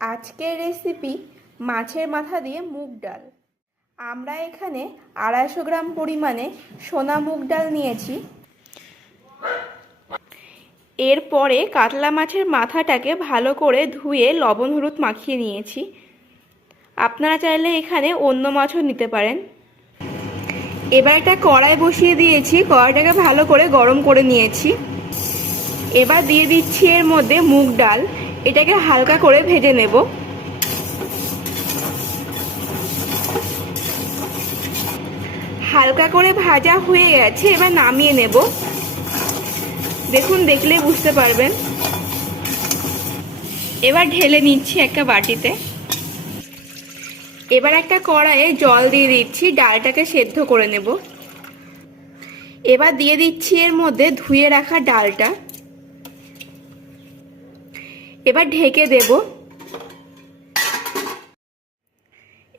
আজকের রেসিপি মাছের মাথা দিয়ে মুগ ডাল। আমরা এখানে 250 গ্রাম পরিমাণে সোনা মুগ ডাল নিয়েছি। এরপরে কাতলা মাছের মাথাটাকে ভালো করে ধুয়ে লবণ হলুদ মাখিয়ে নিয়েছি। আপনারা চাইলে এখানে অন্য মাছও নিতে পারেন। এবার একটা কড়াই বসিয়ে দিয়েছি, কড়াইটাকে ভালো করে গরম করে নিয়েছি। এবার দিয়ে দিচ্ছি এর মধ্যে মুগ ডাল, এটাকে হালকা করে ভেজে নেব। হালকা করে ভাজা হয়ে গেছে, এবার নামিয়ে নেব। দেখুন, দেখলে বুঝতে পারবেন। এবার ঢেলে নিচ্ছি একটা বাটিতে। এবার একটা কড়াইয়ে জল দিয়ে দিচ্ছি, ডালটাকে সেদ্ধ করে নেব। এবার দিয়ে দিচ্ছি এর মধ্যে ধুয়ে রাখা ডালটা। এবার ঢেকে দেব।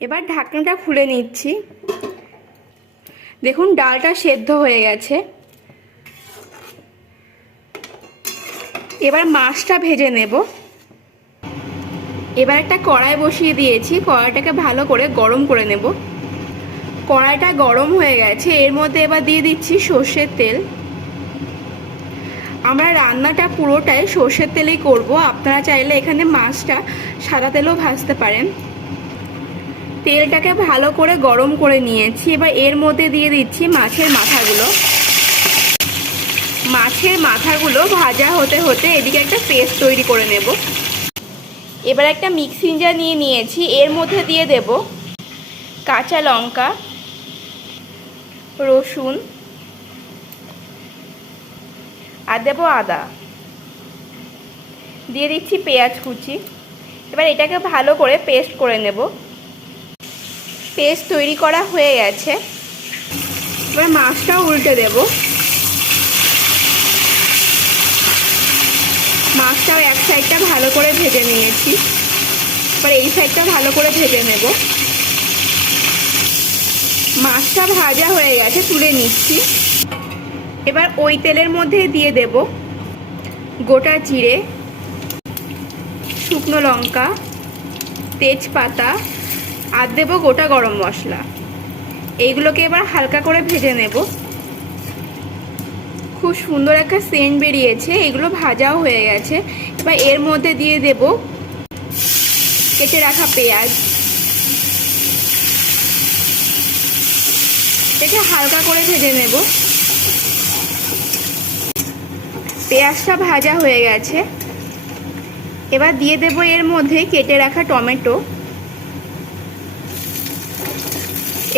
এবার ঢাকনাটা খুলে নিচ্ছি। দেখুন, ডালটা সেদ্ধ হয়ে গেছে। এবার মাছটা ভেজে নেব। এবার একটা কড়াই বসিয়ে দিয়েছি, কড়াইটাকে ভালো করে গরম করে নেব। কড়াইটা গরম হয়ে গেছে, এর মধ্যে এবার দিয়ে দিচ্ছি সর্ষের তেল। আমরা রান্নাটা পুরোটাই সর্ষের তেলেই করব। আপনারা চাইলে এখানে মাছটা সাদা তেলেও ভাজতে পারেন। তেলটাকে ভালো করে গরম করে নিয়েছি। এবার এর মধ্যে দিয়ে দিচ্ছি মাছের মাথাগুলো। মাছের মাথাগুলো ভাজা হতে হতে এদিকে একটা পেস্ট তৈরি করে নেব। এবার একটা মিক্সিং জার নিয়ে নিয়েছি, এর মধ্যে দিয়ে দেব কাঁচা লঙ্কা, রসুন আর দেবো আদা, দিয়ে দিচ্ছি পেঁয়াজ কুচি। এবার এটাকে ভালো করে পেস্ট করে নেব। পেস্ট তৈরি করা হয়ে গেছে। এবার মাছটাও উল্টে দেব। মাছটাও এক সাইডটা ভালো করে ভেজে নিয়েছি। এবার এই সাইডটা ভালো করে ভেজে নেব। মাছটা ভাজা হয়ে গেছে, তুলে নিচ্ছি। এবার ওই তেলের মধ্যে দিয়ে দেব গোটা জিরে, শুকনো লঙ্কা, তেজপাতা আর দেব গোটা গরম মশলা। এইগুলোকে এবার হালকা করে ভেজে নেব। খুব সুন্দর একটা সেন্ট বেরিয়েছে, এগুলো ভাজাও হয়ে গেছে। এবার এর মধ্যে দিয়ে দেব কেটে রাখা পেঁয়াজ। এটাকে হালকা করে ভেজে নেব। পেঁয়াজটা ভাজা হয়ে গেছে। এবার দিয়ে দেব এর মধ্যে কেটে রাখা টমেটো।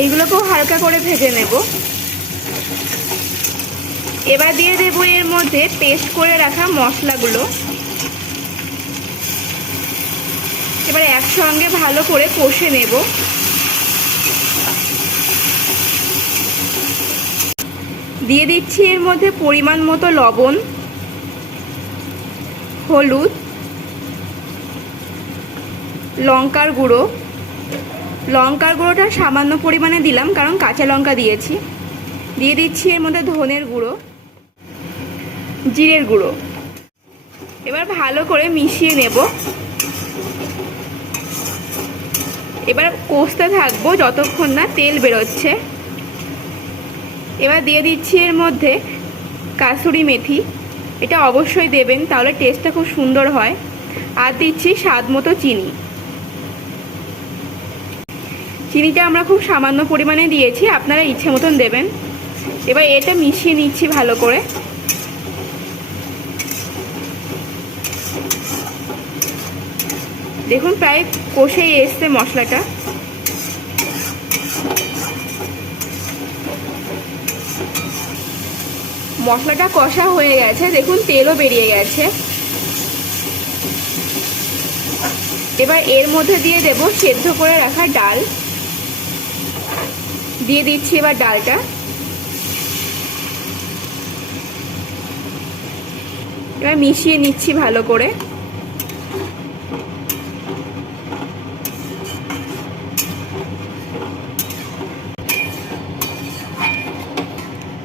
এইগুলোকেও হালকা করে ভেজে নেব। এবার দিয়ে দেব এর মধ্যে পেস্ট করে রাখা মশলাগুলো। এবার একসঙ্গে ভালো করে কষে নেব। দিয়ে দিচ্ছি এর মধ্যে পরিমাণ মতো লবণ, হলুদ, লঙ্কার গুঁড়ো। লঙ্কার গুঁড়োটা সামান্য পরিমাণে দিলাম, কারণ কাঁচা লঙ্কা দিয়েছি। দিয়ে দিচ্ছি এর মধ্যে ধনের গুঁড়ো, জিরের গুঁড়ো। এবার ভালো করে মিশিয়ে নেব। এবার কষতে থাকবো যতক্ষণ না তেল বেরোচ্ছে। এবার দিয়ে দিচ্ছি এর মধ্যে কাসুরি মেথি। এটা অবশ্যই দেবেন, তাহলে টেস্টটা খুব সুন্দর হয়। আর দিচ্ছি স্বাদ মতো চিনি। চিনিটা আমরা খুব সামান্য পরিমাণে দিয়েছি, আপনারা ইচ্ছে মতন দেবেন। এবার এটা মিশিয়ে নিচ্ছি ভালো করে। দেখুন, প্রায় কষেই এসছে মশলাটা। মশলাটা কষা হয়ে গেছে, দেখুন তেলও বেরিয়ে গেছে। এবার এর মধ্যে দিয়ে দেব সেদ্ধ করে রাখা ডাল। দিয়ে দিচ্ছি এবার ডালটা। এবার মিশিয়ে নিচ্ছি ভালো করে।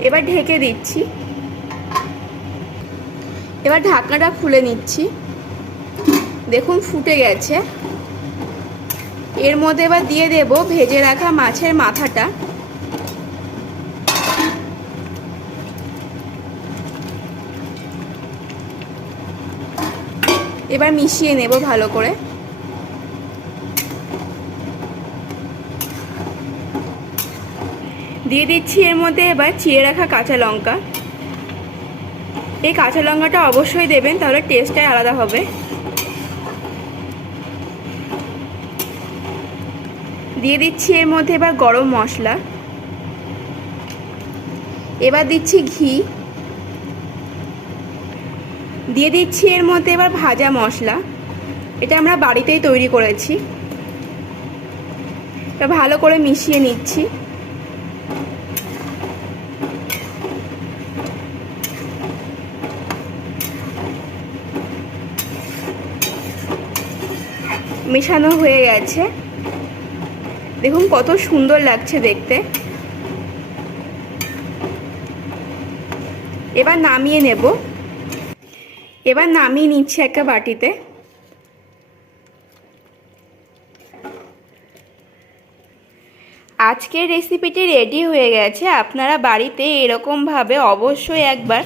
এবার ঢেকে দিচ্ছি। এবার ঢাকনাটা খুলে নিচ্ছি। দেখুন ফুটে গেছে। এর মধ্যে এবার দিয়ে দেব ভেজে রাখা মাছের মাথাটা। এবার মিশিয়ে নেব ভালো করে। দিয়ে দিচ্ছি এর মধ্যে এবার চিড়ে রাখা কাঁচা লঙ্কা। এই কাঁচা লঙ্কাটা অবশ্যই দেবেন, তাহলে টেস্টটাই আলাদা হবে। দিয়ে দিচ্ছি এর মধ্যে এবার গরম মশলা। এবার দিচ্ছি ঘি। দিয়ে দিচ্ছি এর মধ্যে এবার ভাজা মশলা। এটা আমরা বাড়িতেই তৈরি করেছি। এটা ভালো করে মিশিয়ে নিচ্ছি। মেশানো হয়ে গেছে। দেখুন কত সুন্দর লাগছে দেখতে। এবার নামিয়ে নেব। এবার নামিয়ে নিচ্ছি একটা বাটিতে। আজকের রেসিপিটি রেডি হয়ে গেছে। আপনারা বাড়িতে এরকমভাবে অবশ্যই একবার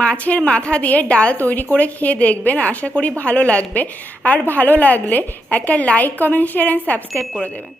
মাছের মাথা দিয়ে ডাল তৈরি করে খেয়ে দেখবেন। আশা করি ভালো লাগবে। আর ভালো লাগলে একটা like, comment, share and subscribe করে দেবেন।